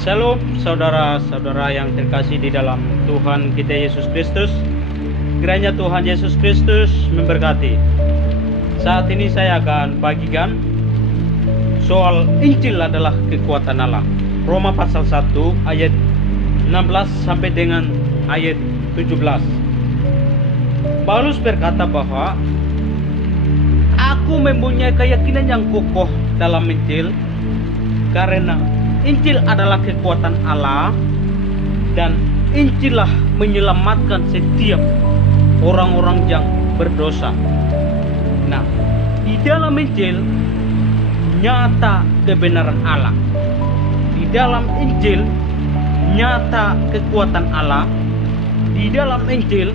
Shalom saudara-saudara yang terkasih di dalam Tuhan kita Yesus Kristus. Kiranya Tuhan Yesus Kristus memberkati. Saat ini saya akan bagikan soal Injil adalah kekuatan Allah. Roma pasal 1 ayat 16 sampai dengan ayat 17. Paulus berkata bahwa aku mempunyai keyakinan yang kokoh dalam Injil karena Injil adalah kekuatan Allah dan Injillah menyelamatkan setiap orang-orang yang berdosa. Nah, di dalam Injil nyata kebenaran Allah. Di dalam Injil nyata kekuatan Allah. Di dalam Injil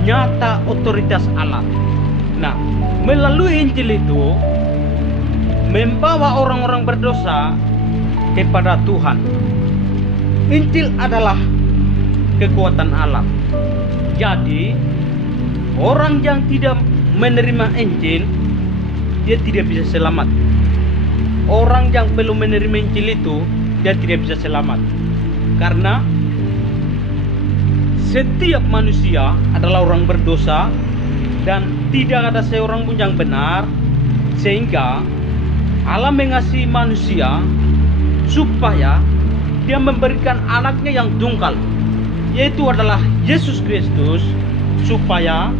nyata otoritas Allah. Nah, melalui Injil itu membawa orang-orang berdosa kepada Tuhan. Injil adalah kekuatan Allah. Jadi orang yang tidak menerima Injil, dia tidak bisa selamat. Orang yang belum menerima Injil itu, dia tidak bisa selamat. Karena setiap manusia adalah orang berdosa dan tidak ada seorang pun yang benar, sehingga Allah mengasihi manusia supaya dia memberikan anaknya yang tunggal, yaitu adalah Yesus Kristus, supaya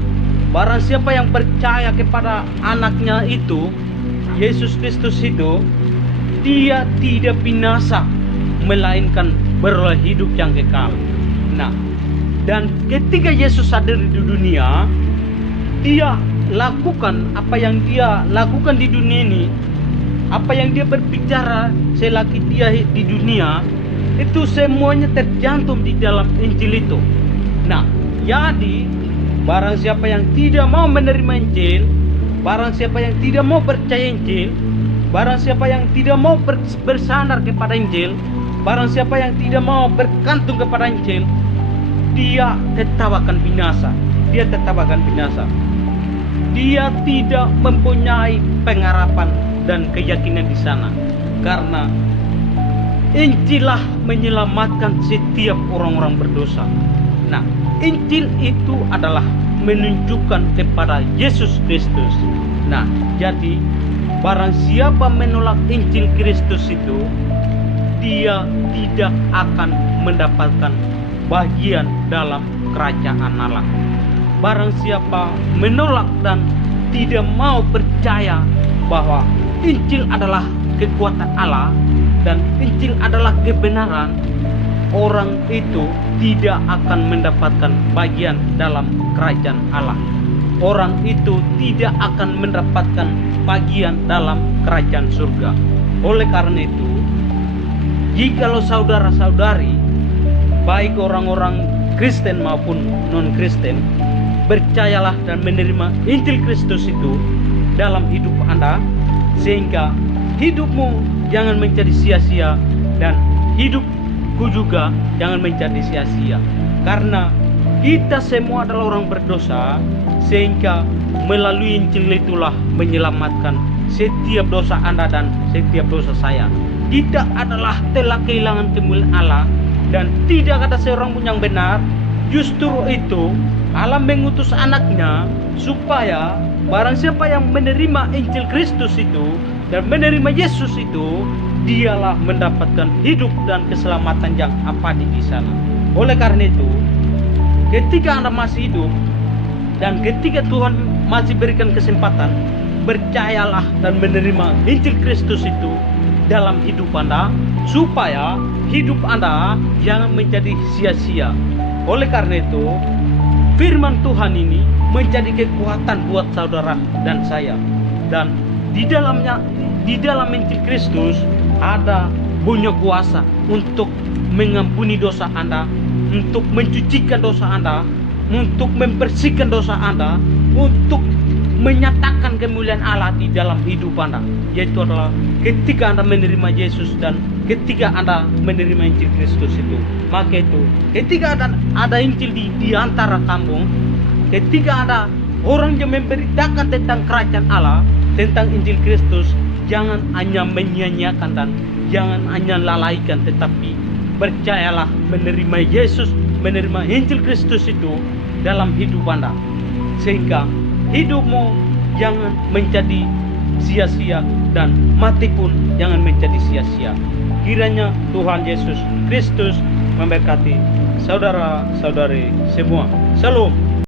barang siapa yang percaya kepada anaknya itu, Yesus Kristus itu, dia tidak binasa, melainkan beroleh hidup yang kekal. Nah, dan ketika Yesus hadir di dunia, dia lakukan apa yang dia lakukan di dunia ini. Apa yang dia berbicara selagi dia di dunia, itu semuanya tercantum di dalam Injil itu. Nah, jadi barang siapa yang tidak mau menerima Injil, barang siapa yang tidak mau percaya Injil, barang siapa yang tidak mau bersandar kepada Injil, barang siapa yang tidak mau bergantung kepada Injil, dia tetap akan binasa. Dia tetap akan binasa. Dia tidak mempunyai pengharapan dan keyakinan di sana, karena Injillah menyelamatkan setiap orang-orang berdosa. Nah, Injil itu adalah menunjukkan kepada Yesus Kristus. Nah, jadi barang siapa menolak Injil Kristus itu, dia tidak akan mendapatkan bagian dalam kerajaan Allah. Barang siapa menolak dan tidak mau percaya bahwa Injil adalah kekuatan Allah dan Injil adalah kebenaran, orang itu tidak akan mendapatkan bagian dalam kerajaan Allah. Orang itu tidak akan mendapatkan bagian dalam kerajaan surga. Oleh karena itu, jikalau saudara-saudari, baik orang-orang Kristen maupun non-Kristen, percayalah dan menerima Injil Kristus itu dalam hidup Anda, sehingga hidupmu jangan menjadi sia-sia dan hidupku juga jangan menjadi sia-sia. Karena kita semua adalah orang berdosa, sehingga melalui Injil itulah menyelamatkan setiap dosa Anda dan setiap dosa saya. Kita adalah telah kehilangan kemuliaan Allah dan tidak ada seorang pun yang benar. Justru itu Allah mengutus anaknya supaya barang siapa yang menerima Injil Kristus itu dan menerima Yesus itu, dialah mendapatkan hidup dan keselamatan yang abadi di sana. Oleh karena itu, ketika Anda masih hidup dan ketika Tuhan masih berikan kesempatan, percayalah dan menerima Injil Kristus itu dalam hidup Anda, supaya hidup Anda jangan menjadi sia-sia. Oleh karena itu, firman Tuhan ini menjadi kekuatan buat saudara dan saya. Dan di dalam Injil Kristus ada punya kuasa untuk mengampuni dosa Anda, untuk mencucikan dosa Anda, untuk membersihkan dosa Anda, untuk menyatakan kemuliaan Allah di dalam hidup Anda. Yaitu adalah ketika Anda menerima Yesus dan ketika Anda menerima Injil Kristus itu. Maka itu, ketika ada Injil di antara kampung, ketika ada orang yang memberitakan tentang kerajaan Allah, tentang Injil Kristus, jangan hanya menyia-nyiakan dan jangan hanya lalaikan, tetapi percayalah, menerima Yesus, menerima Injil Kristus itu dalam hidup Anda, sehingga hidupmu jangan menjadi sia-sia dan mati pun jangan menjadi sia-sia. Kiranya Tuhan Yesus Kristus memberkati saudara-saudari semua. Shalom.